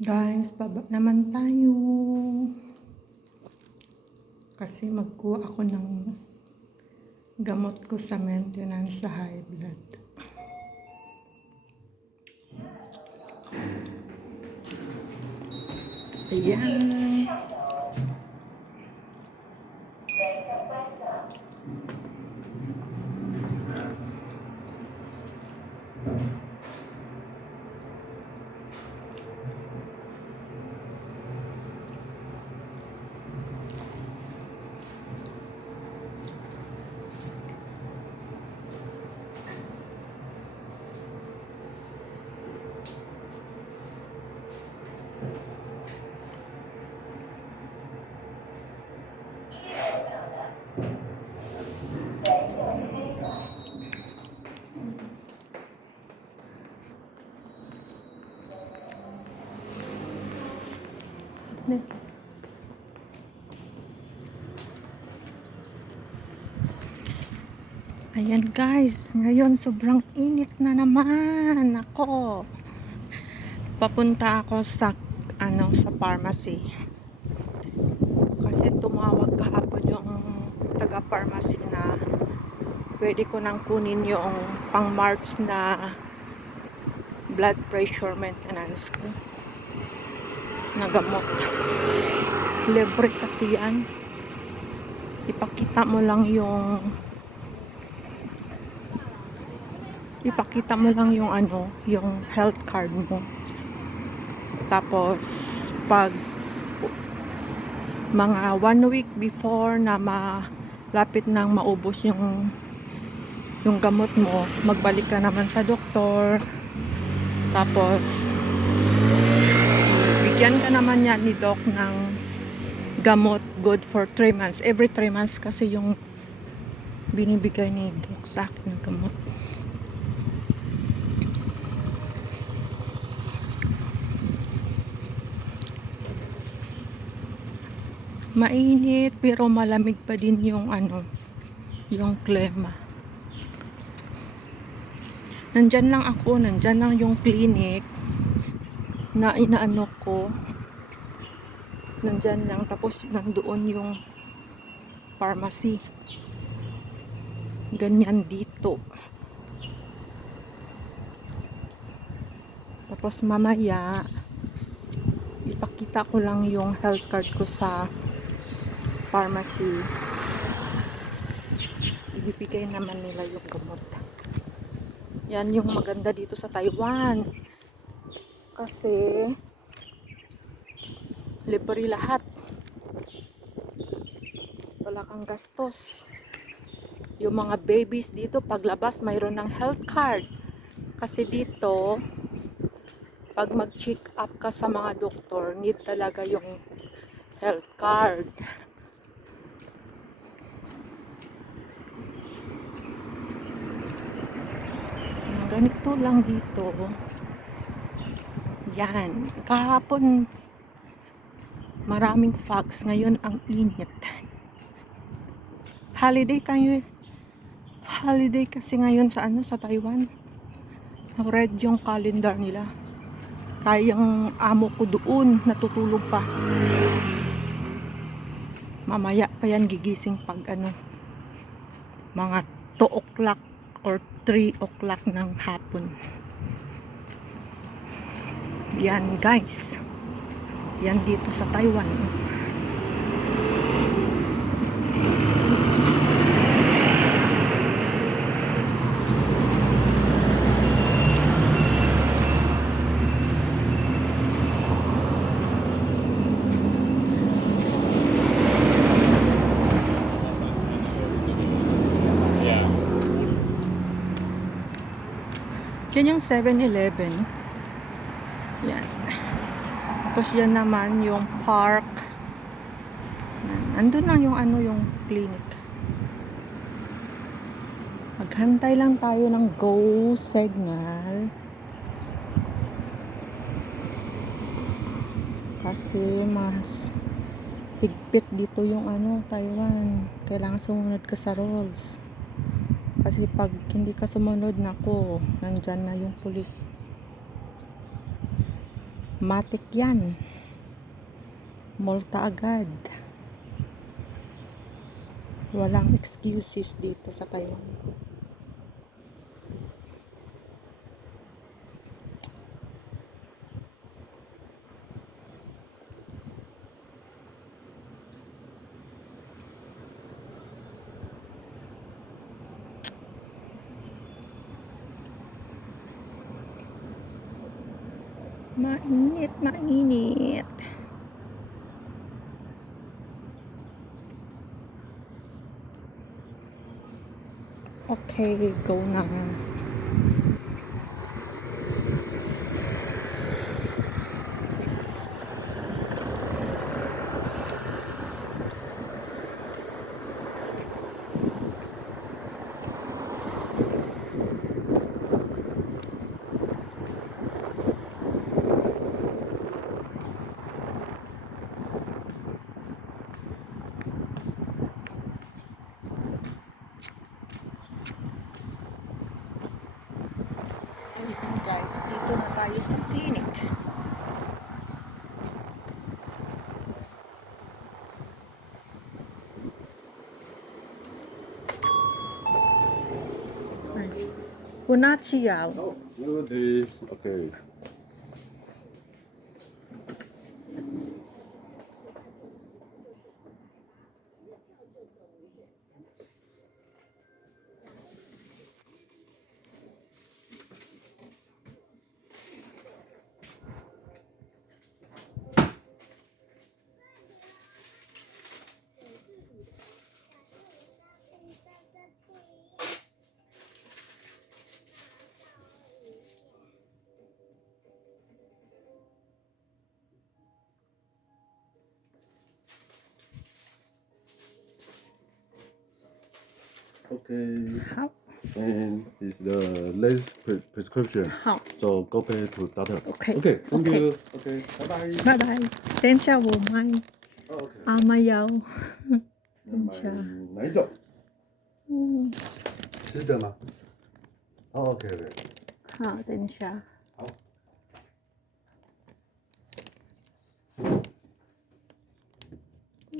Guys, baba naman tayo. Kasi magkuha ako ng gamot ko sa maintenance sa high blood. Ayan. Ayan guys, ngayon sobrang init na naman ako. Papunta ako sa ano sa pharmacy. Kasi tumawag kahapon yung taga pharmacy na pwede ko nang kunin yung pang March na blood pressure maintenance ko na gamot. Libre kasi yan. Ipakita mo lang yung ipakita mo lang yung ano, yung health card mo. Tapos, pag mga one week before na malapit nang maubos yung yung gamot mo, magbalik ka naman sa doktor. Tapos, bigyan ka naman yan ni doc ng gamot good for 3 months. Every 3 months kasi yung binibigay ni doc sa akin ng gamot. Mainit pero malamig pa din yung ano yung klima. Nandyan lang ako nandyan lang yung clinic na inaano ko. Nandyan lang tapos nandoon yung pharmacy. Ganyan dito. Tapos mamaya ipakita ko lang yung health card ko sa pharmacy. Ibibigay naman nila yung gamot. Yan yung maganda dito sa Taiwan. Kasi libre lahat. Wala kang gastos. Yung mga babies dito paglabas mayroon ng health card. Kasi dito pag mag-check up ka sa mga doktor need talaga yung health card ganito lang dito. Yan. Kahapon maraming fogs ngayon ang init. Holiday kayo holiday kasi ngayon sa ano sa Taiwan. Red yung calendar nila. Kaya amo ko doon natutulog pa. Mamaya pa yan gigising pag ano mga 2 o'clock or 3 o'clock ng hapon. Yan guys. Yan dito sa Taiwan. Yan yung 7-Eleven. Yan. Tapos yan naman yung park. Yan. Andun lang yung ano yung clinic. Maghantay lang tayo ng go signal. Kasi mas higpit dito yung ano, Taiwan. Kailangan sumunod ka sa rules. Kasi pag hindi ka sumunod, nako, nandyan na yung pulis. Matik yan. Multa agad. Walang excuses dito sa Taiwan. Mainit, mainit. Okay, go na. Ayun guys, dito na tayo sa clinic. Bunachiyaw. Oh, you this. Okay. Okay. How? And is the latest pre- prescription. How? So go pay to doctor. Okay. Okay. Thank Okay. you. Okay. Bye bye. Bye-bye. Tensya wo mai. Oh, okay. Amayaw. 买下哪一种？嗯，吃的吗？哦，OK OK。好，等一下。好。这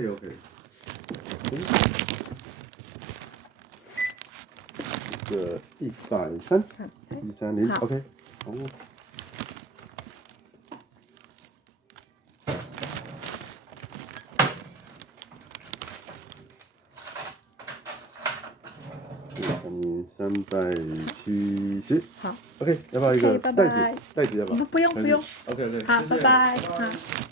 OK OK。一个一百三，三一三零好，OK。好。嗯，三百七十。好。OK，要不要一个袋拜子？袋子要不要？不用不用。OK OK。好，拜拜。好。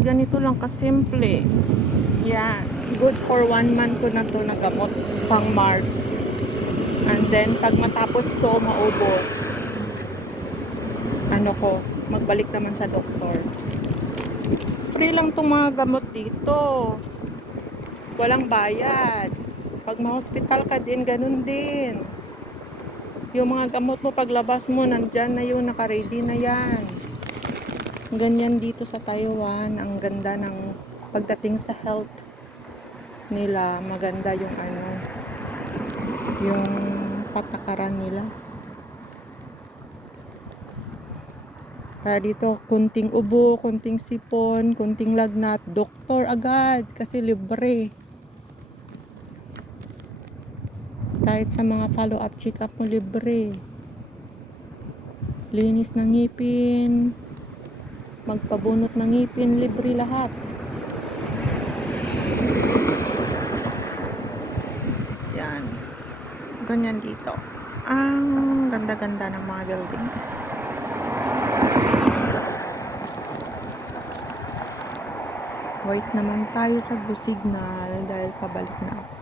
Ganito lang kasimple. Yan. Good for one month ko na to nagamot pang March. And then, pag matapos to, maubos. Ano ko, magbalik naman sa doktor. Free lang tong mga gamot dito. Walang bayad. Pag ma-hospital ka din, ganun din. Yung mga gamot mo, paglabas mo, nandyan na yun, naka-ready na yan. Ganyan dito sa Taiwan. Ang ganda ng pagdating sa health nila. Maganda yung ano, yung patakaran nila. Kaya dito, kunting ubo, kunting sipon, kunting lagnat, doktor agad kasi libre. Kahit sa mga follow-up check-up mo libre. Linis ng ngipin, magpabunot ng ngipin, libre lahat. Yan. Ganyan dito. Ang ganda-ganda ng mga building. Wait naman tayo sa go signal dahil pabalik na ako.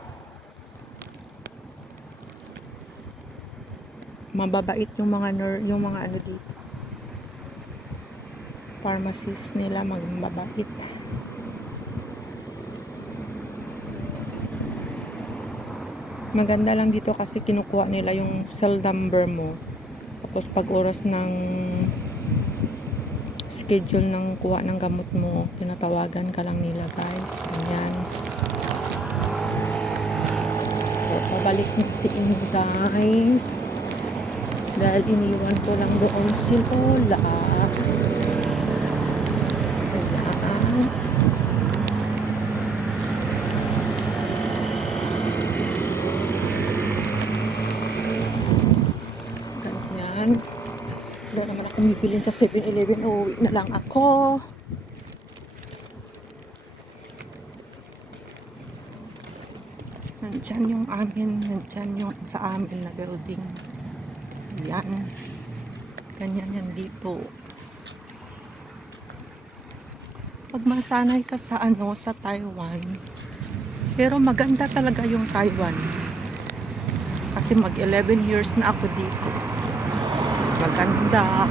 Mababait yung mga yung mga ano dito. Pharmacist nila magbabait. Maganda lang dito kasi kinukuha nila yung cell number mo. Tapos pag oras ng schedule ng kuha ng gamot mo, tinatawagan ka lang nila guys. Ayan. So, pabalik na si Inday. Dahil iniwan ko lang doon si Lola. Ayan. Ganyan. Wala naman akong bibilin sa 7-Eleven. Uuwi na lang ako. Nandyan yung amin. Nandyan yung sa amin na building. Yan. Ganyan yan dito. Pag masanay ka sa ano, sa Taiwan. Pero maganda talaga yung Taiwan. Kasi mag 11 years na ako dito. Maganda.